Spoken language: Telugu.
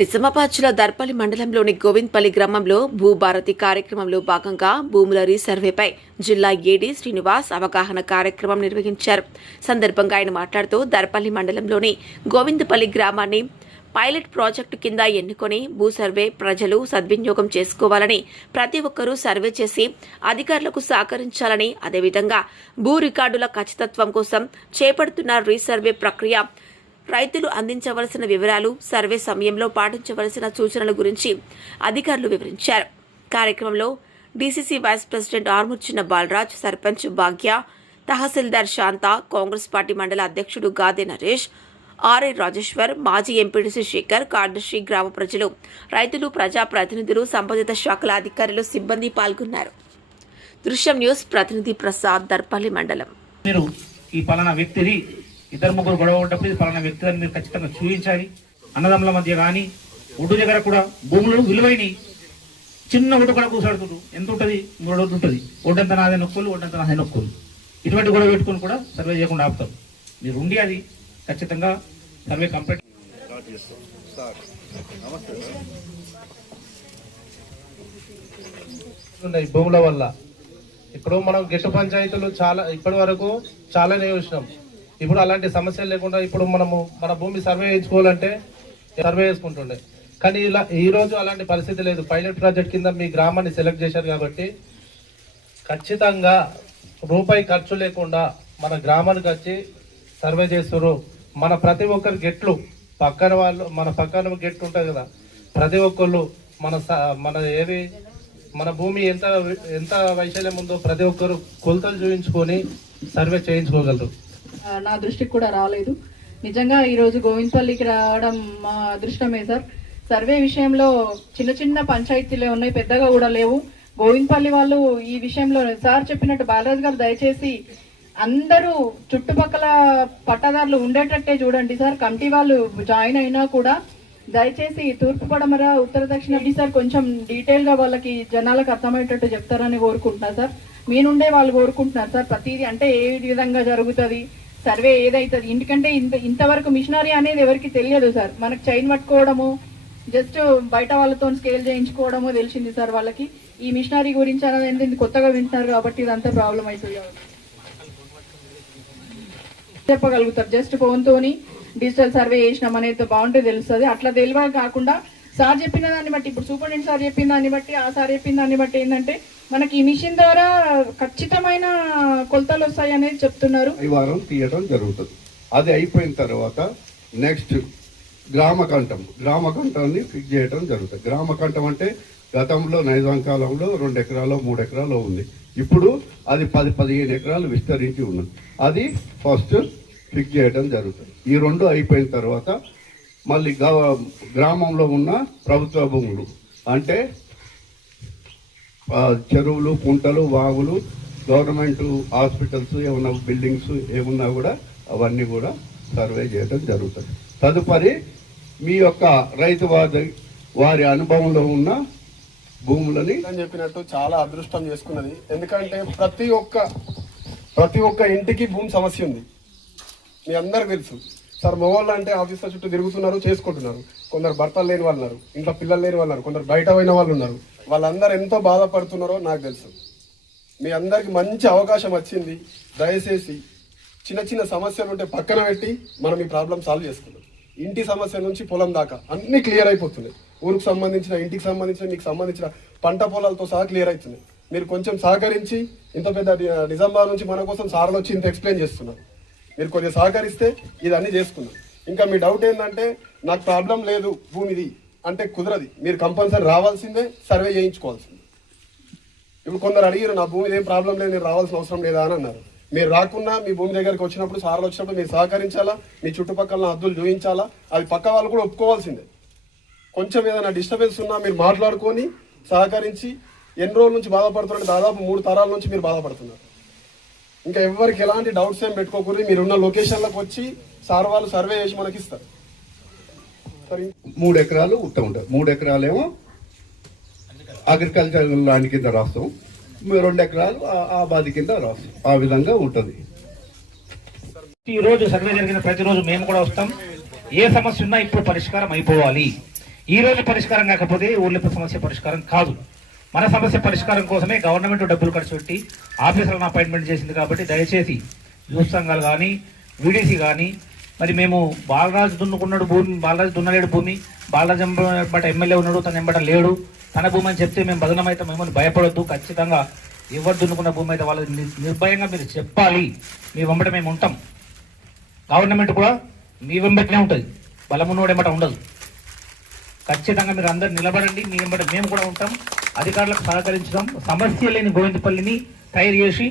నిజామాబాద్ జిల్లా దర్పల్లి మండలంలోని గోవింద్పల్లి గ్రామంలో భూభారతి కార్యక్రమంలో భాగంగా భూముల రీసర్వేపై జిల్లా ఏడీ శ్రీనివాస్ అవగాహన కార్యక్రమం నిర్వహించారు. సందర్భంగా ఆయన మాట్లాడుతూ దర్పల్లి మండలంలోని గోవింద్పల్లి గ్రామాన్ని పైలట్ ప్రాజెక్టు కింద ఎన్నుకొని భూ సర్వే ప్రజలు సద్వినియోగం చేసుకోవాలని, ప్రతి ఒక్కరూ సర్వే చేసి అధికారులకు సహకరించాలని, అదేవిధంగా భూ రికార్డుల ఖచ్చితత్వం కోసం చేపడుతున్న రీసర్వే ప్రక్రియ, రైతులు అందించవలసిన వివరాలు, సర్వే సమయంలో పాటించవలసిన సూచనల గురించి అధికారులు వివరించారు. కార్యక్రమంలో డీసీసీ వైస్ ప్రెసిడెంట్ ఆర్ముర్చిన బాలరాజ్, సర్పంచ్ భాగ్య, తహసీల్దార్ శాంత, కాంగ్రెస్ పార్టీ మండల అధ్యక్షుడు గాదే నరేష్, ఆర్ఐ రాజేశ్వర్, మాజీ ఎంపీడీసీ శేఖర్, కార్యదర్శి, గ్రామ ప్రజలు, రైతులు, ప్రజాప్రతినిధులు, సంబంధిత శాఖల అధికారులు, సిబ్బంది పాల్గొన్నారు. దృశ్యం న్యూస్ ప్రతినిధి ప్రసాద్, దర్పల్లి మండలం. మీరు ఈ పలానా వ్యక్తిని ఇద్దరు ముగ్గురు గొడవ ఉన్నప్పుడు ఇది పలానా వ్యక్తులను మీరు ఖచ్చితంగా చూపించాలి. అన్నదమ్ముల మధ్య కానీ ఒడ్డు దగ్గర కూడా భూములు విలువైనవి, చిన్న ఒడ్డు కూడా కూసాడుతుండ్రు. ఎంత ఉంటుంది? 3 రోజులు ఉంటుంది. ఒడ్డంత నాదే నొక్కులు, ఒడ్డంత నాదే నొక్కులు. ఇటువంటి గొడవ పెట్టుకుని కూడా సర్వే చేయకుండా ఆపుతాం. మీరు ఉండి అది ఖచ్చితంగా సర్వే కంప్లీట్. భూముల వల్ల ఇప్పుడు మనం గిట్టు పంచాయతీలు చాలా ఇప్పటి వరకు చాలానే చూసినాం. ఇప్పుడు అలాంటి సమస్యలు లేకుండా ఇప్పుడు మనము మన భూమి సర్వే చేయించుకోవాలంటే సర్వే చేసుకుంటుండే. కానీ ఇలా ఈ రోజు అలాంటి పరిస్థితి లేదు. పైలట్ ప్రాజెక్ట్ కింద మీ గ్రామాన్ని సెలెక్ట్ చేశారు కాబట్టి ఖచ్చితంగా రూపాయి ఖర్చు లేకుండా మన గ్రామానికి వచ్చి సర్వే చేస్తారు. మన ప్రతి ఒక్కరి గెట్లు పక్కన వాళ్ళు, మన పక్కన గెట్లు ఉంటుంది కదా, ప్రతి ఒక్కళ్ళు మన ఏది మన భూమి ఎంత వైశాల్యం ఉందో ప్రతి ఒక్కరు కొలతలు చూపించుకొని సర్వే చేయించుకోగలరు. నా దృష్టికి కూడా రాలేదు. నిజంగా ఈరోజు గోవింద్పల్లికి రావడం మా అదృష్టమే సార్. సర్వే విషయంలో చిన్న చిన్న పంచాయతీలే ఉన్నాయి, పెద్దగా కూడా లేవు. గోవింద్పల్లి వాళ్ళు ఈ విషయంలో సార్ చెప్పినట్టు బాలరాజు గారు దయచేసి అందరూ చుట్టుపక్కల పట్టదారులు ఉండేటట్టే చూడండి సార్. కమిటీ వాళ్ళు జాయిన్ అయినా కూడా దయచేసి తూర్పు పడమర, ఉత్తర దక్షిణ సార్ కొంచెం డీటెయిల్ గా వాళ్ళకి జనాలకు అర్థమయ్యేటట్టు చెప్తారని కోరుకుంటున్నా సార్. మీ నుండే వాళ్ళు కోరుకుంటున్నారు సార్. ప్రతిదీ అంటే ఏ విధంగా జరుగుతుంది సర్వే ఏదైతుంది. ఎందుకంటే ఇంతవరకు మిషనరీ అనేది ఎవరికి తెలియదు సార్. మనకు చైన్ పట్టుకోవడము, జస్ట్ బయట వాళ్ళతో స్కేల్ చేయించుకోవడము తెలిసింది సార్ వాళ్ళకి. ఈ మిషనరీ గురించి అనేది కొత్తగా వింటున్నారు కాబట్టి ఇదంతా ప్రాబ్లం అవుతుంది చెప్పగలుగుతారు. జస్ట్ ఫోన్తోని డిజిటల్ సర్వే చేసినాం అనేది బాగుంటే తెలుస్తుంది. అట్లా తెలియక కాకుండా సార్ చెప్పిన దాన్ని బట్టి, ఇప్పుడు సూపరింటెండెంట్ సార్ చెప్పిన దాన్ని బట్టి, ఆ సార్ చెప్పిన దాన్ని బట్టి ఏంటంటే మనకి ఈ మిషన్ ద్వారా ఖచ్చితమైన కొలతలు వస్తాయి అనేది చెప్తున్నారు. ఈ వారం తీయడం జరుగుతుంది. అది అయిపోయిన తర్వాత నెక్స్ట్ గ్రామకంఠాన్ని ఫిక్స్ చేయడం జరుగుతుంది. గ్రామకంఠం అంటే గతంలో నైజాం కాలంలో 2 ఎకరాలు 3 ఎకరాలు ఉంది. ఇప్పుడు అది 10-15 ఎకరాలు విస్తరించి ఉన్నది. అది ఫస్ట్ ఫిక్స్ చేయడం జరుగుతుంది. ఈ 2 అయిపోయిన తర్వాత మళ్ళీ గ్రామంలో ఉన్న ప్రభుత్వ భూములు అంటే చెరువులు, కుంటలు, వాగులు, గవర్నమెంట్ హాస్పిటల్స్, ఏమన్నా బిల్డింగ్స్ ఏమున్నా కూడా అవన్నీ కూడా సర్వే చేయడం జరుగుతుంది. తదుపరి మీ యొక్క రైతు వారి అనుభవంలో ఉన్న భూములని చెప్పినట్టు చాలా అదృష్టం చేసుకున్నది. ఎందుకంటే ప్రతి ఒక్క ఇంటికి భూమి సమస్య ఉంది. మీ అందరికి తెలుసు సార్. మగవాళ్ళు అంటే ఆఫీసర్ చుట్టూ తిరుగుతున్నారు, చేసుకుంటున్నారు. కొందరు భర్తలు లేని వాళ్ళు ఉన్నారు, ఇంట్లో పిల్లలు లేని వాళ్ళు ఉన్నారు, కొందరు బయట పోయిన వాళ్ళు ఉన్నారు. వాళ్ళందరూ ఎంతో బాధపడుతున్నారో నాకు తెలుసు. మీ అందరికి మంచి అవకాశం వచ్చింది. దయచేసి చిన్న చిన్న సమస్యలు ఉంటే పక్కన పెట్టి మనం ఈ ప్రాబ్లం సాల్వ్ చేసుకున్నాం. ఇంటి సమస్య నుంచి పొలం దాకా అన్ని క్లియర్ అయిపోతున్నాయి. ఊరికి సంబంధించిన, ఇంటికి సంబంధించిన, మీకు సంబంధించిన పంట పొలాలతో సహా క్లియర్ అవుతున్నాయి. మీరు కొంచెం సహకరించి, ఇంత పెద్ద నిజామాబాద్ నుంచి మన కోసం సార్లు వచ్చి ఇంత ఎక్స్ప్లెయిన్ చేస్తున్నారు. మీరు కొంచెం సహకరిస్తే ఇదన్నీ చేసుకున్నాం. ఇంకా మీ డౌట్ ఏంటంటే నాకు ప్రాబ్లం లేదు భూమిది అంటే కుదరది. మీరు కంపల్సరీ రావాల్సిందే, సర్వే చేయించుకోవాల్సిందే. ఇప్పుడు కొందరు అడిగారు నా భూమి ఏం ప్రాబ్లం లేదు, నేను రావాల్సిన అవసరం లేదా అని అన్నారు. మీరు రాకున్నా మీ భూమి దగ్గరికి వచ్చినప్పుడు, సార్లు వచ్చినప్పుడు మీరు సహకరించాలా, మీ చుట్టుపక్కల హద్దులు చూపించాలా. అది పక్క వాళ్ళు కూడా ఒప్పుకోవాల్సిందే. కొంచెం ఏదైనా డిస్టర్బెన్స్ ఉన్నా మీరు మాట్లాడుకొని సహకరించి. ఎన్ని రోజుల నుంచి బాధపడుతున్నారంటే దాదాపు 3 తరాల నుంచి మీరు బాధపడుతున్నారు. ఇంకా ఎవరికి ఎలాంటి డౌట్స్ ఏం పెట్టుకోకూడదు. మీరున్న లొకేషన్లకు వచ్చి సార్ వాళ్ళు సర్వే చేసి మనకి ఇస్తారు. 3 ఎకరాలు ఉంటుంది. 3 ఎకరాలేమో అగ్రికల్చర్ ల్యాండ్ కింద రాస్తాం, 2 ఎకరాలు ఆబాది కింద రాస్తాం. ఆ విధంగా ఉంటుంది. ఈ రోజు సర్వే జరిగిన ప్రతిరోజు మేము కూడా వస్తాం. ఏ సమస్య ఉన్నా ఇప్పుడు పరిష్కారం అయిపోవాలి. ఈ రోజు పరిష్కారం కాకపోతే ఊళ్ళో సమస్య పరిష్కారం కాదు. మన సమస్య పరిష్కారం కోసమే గవర్నమెంట్ డబ్బులు ఖర్చు పెట్టి ఆఫీసర్లను అపాయింట్మెంట్ చేసింది. కాబట్టి దయచేసి యూత్ సంఘాలు కానీ వీడీసీ కానీ మరి మేము బాలరాజు దున్నుకున్నాడు భూమి, బాలరాజు దున్నలేడు భూమి, బాలరాజు ఎంబట ఎమ్మెల్యే ఉన్నాడు, తన ఎంబట లేడు, తన భూమి అని చెప్తే మేము బదనమైతే మేము భయపడొద్దు. ఖచ్చితంగా ఎవరు దున్నుకున్న భూమి అయితే వాళ్ళది నిర్భయంగా మీరు చెప్పాలి. మీ వెంబట మేము ఉంటాం. గవర్నమెంట్ కూడా మీ వెంబటనే ఉంటుంది, బలమున్నోడు ఎంబట ఉండదు. ఖచ్చితంగా మీరు అందరు నిలబడండి, మీ వెంబట మేము కూడా ఉంటాం. అధికారులకు సహకరించడం, సమస్య లేని గోవిందపల్లిని తయారు చేసి